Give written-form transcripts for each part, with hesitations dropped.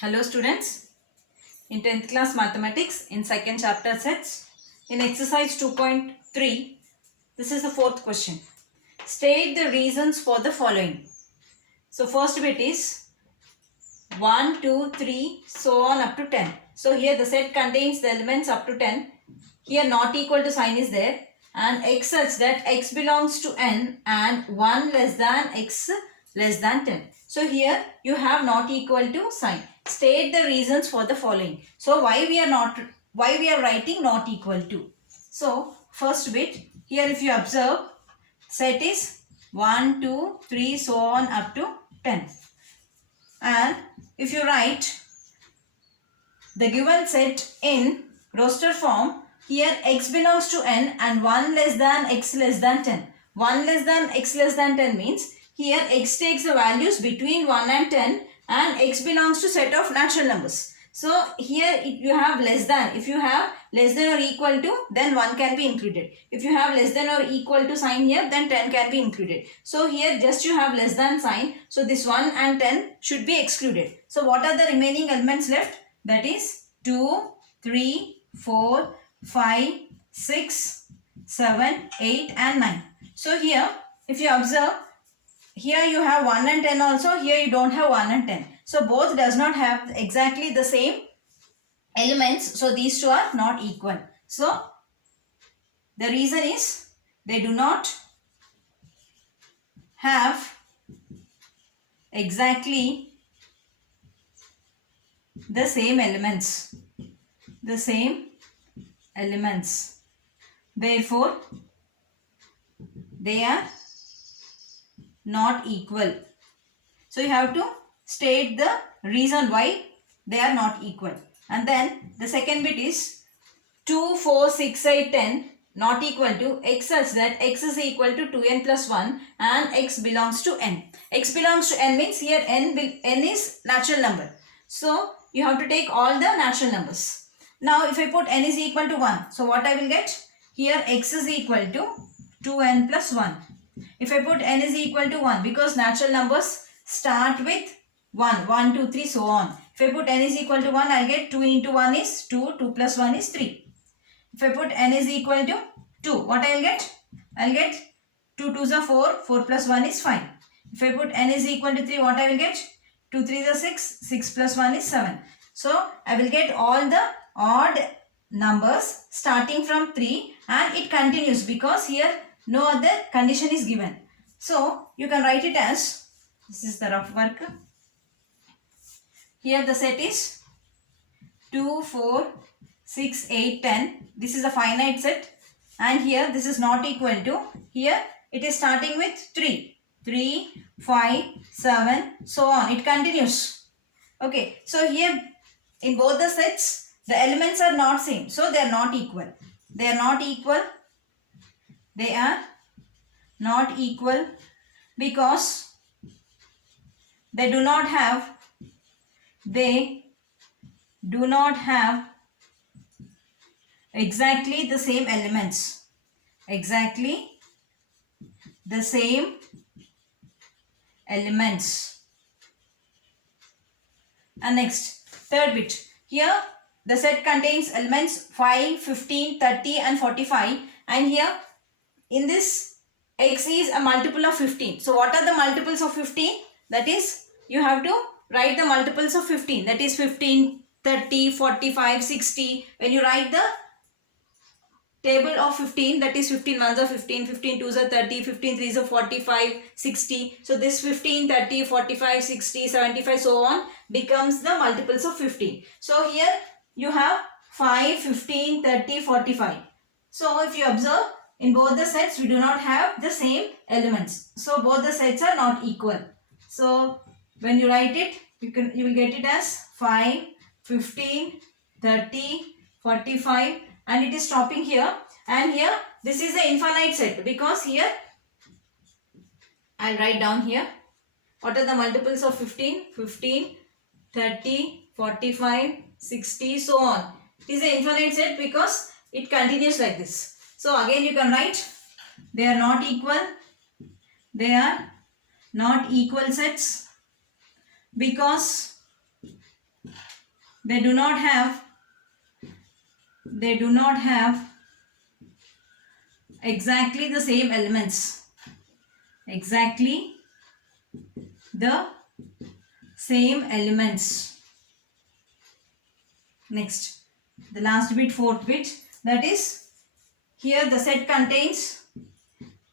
Hello students, in 10th class mathematics in second chapter sets, in exercise 2.3, this is the fourth question. State the reasons for the following. So first bit is 1, 2, 3, so on up to 10. So here the set contains the elements up to 10. Here not equal to sign is there and x such that x belongs to n and 1 less than x less than 10. So here you have not equal to sign. State the reasons for the following. So why we are writing not equal to. So first bit, here if you observe, set is 1, 2, 3, so on up to 10. And if you write the given set in roster form, here x belongs to n and 1 less than x less than 10. 1 less than x less than 10 means here x takes the values between 1 and 10 and x belongs to set of natural numbers. So here you have less than. If you have less than or equal to, then 1 can be included. If you have less than or equal to sign here, then 10 can be included. So here just you have less than sign. So this 1 and 10 should be excluded. So what are the remaining elements left? That is 2, 3, 4, 5, 6, 7, 8 and 9. So here if you observe, here you have 1 and 10 also, here you don't have 1 and 10. So both does not have exactly the same elements. So these two are not equal. So the reason is they do not have exactly the same elements. The same elements. Therefore, they are not equal. So you have to state the reason why they are not equal. And then the second bit is 2, 4, 6, 8, 10 not equal to x such that x is equal to 2n plus 1 and x belongs to n. X belongs to n means here n is natural number. So you have to take all the natural numbers. Now if I put n is equal to 1, so what I will get? Here x is equal to 2n plus 1. If I put n is equal to 1, because natural numbers start with 1, 1, 2, 3, so on. If I put n is equal to 1, I get 2 into 1 is 2, 2 plus 1 is 3. If I put n is equal to 2, what I will get? I will get 2 2s are 4, 4 plus 1 is 5. If I put n is equal to 3, what I will get? 2 3s are 6, 6 plus 1 is 7. So I will get all the odd numbers starting from 3 and it continues because here no other condition is given. So you can write it as, this is the rough work. Here the set is 2, 4, 6, 8, 10. This is a finite set. And here this is not equal to, here it is starting with 3, 3, 5, 7, so on. It continues. Okay. So here in both the sets, the elements are not same. So they are not equal. They are not equal. They are not equal because they do not have exactly the same elements. Exactly the same elements. And next, third bit. Here the set contains elements 5, 15, 30 and 45. And here in this x is a multiple of 15. So what are the multiples of 15? That is, you have to write the multiples of 15. That is 15, 30, 45, 60. When you write the table of 15, that is 15 ones are 15, 15 twos are 30, 15 threes are 45, 60. So this 15, 30, 45, 60, 75, so on becomes the multiples of 15. So here you have 5, 15, 30, 45. So if you observe, in both the sets we do not have the same elements. So both the sets are not equal. So when you write it, you will get it as 5, 15, 30, 45 and it is stopping here. And here this is the infinite set because here I'll write down here. What are the multiples of 15? 15, 30, 45, 60, so on. It is the infinite set because it continues like this. So again you can write, they are not equal. They are not equal sets because they do not have exactly the same elements. Exactly the same elements. Next, the last bit, fourth bit, that is, here the set contains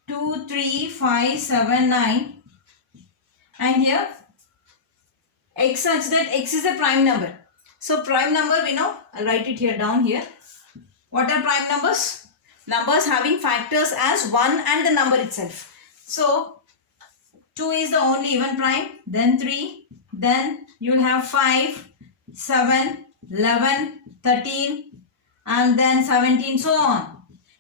2, 3, 5, 7, 9, and here x such that x is a prime number. So prime number we know, I'll write it here down here. What are prime numbers? Numbers having factors as 1 and the number itself. So 2 is the only even prime, then 3, then you'll have 5, 7, 11, 13, and then 17, so on.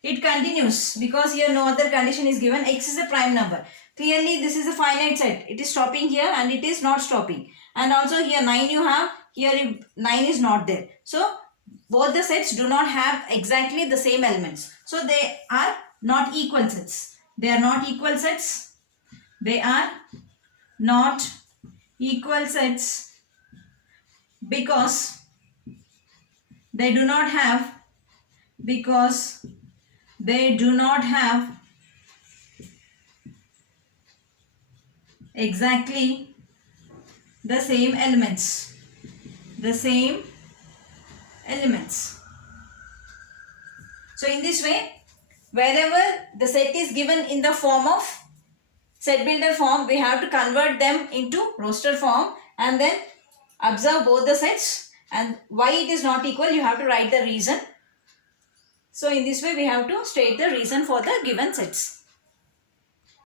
It continues because here no other condition is given. X is a prime number. Clearly this is a finite set. It is stopping here and it is not stopping. And also here 9 you have, here 9 is not there. So both the sets do not have exactly the same elements. So they are not equal sets. They are not equal sets. They are not equal sets because they do not have exactly the same elements. So in this way, wherever the set is given in the form of set builder form, we have to convert them into roster form and then observe both the sets, and why it is not equal you have to write the reason. So in this way we have to state the reason for the given sets.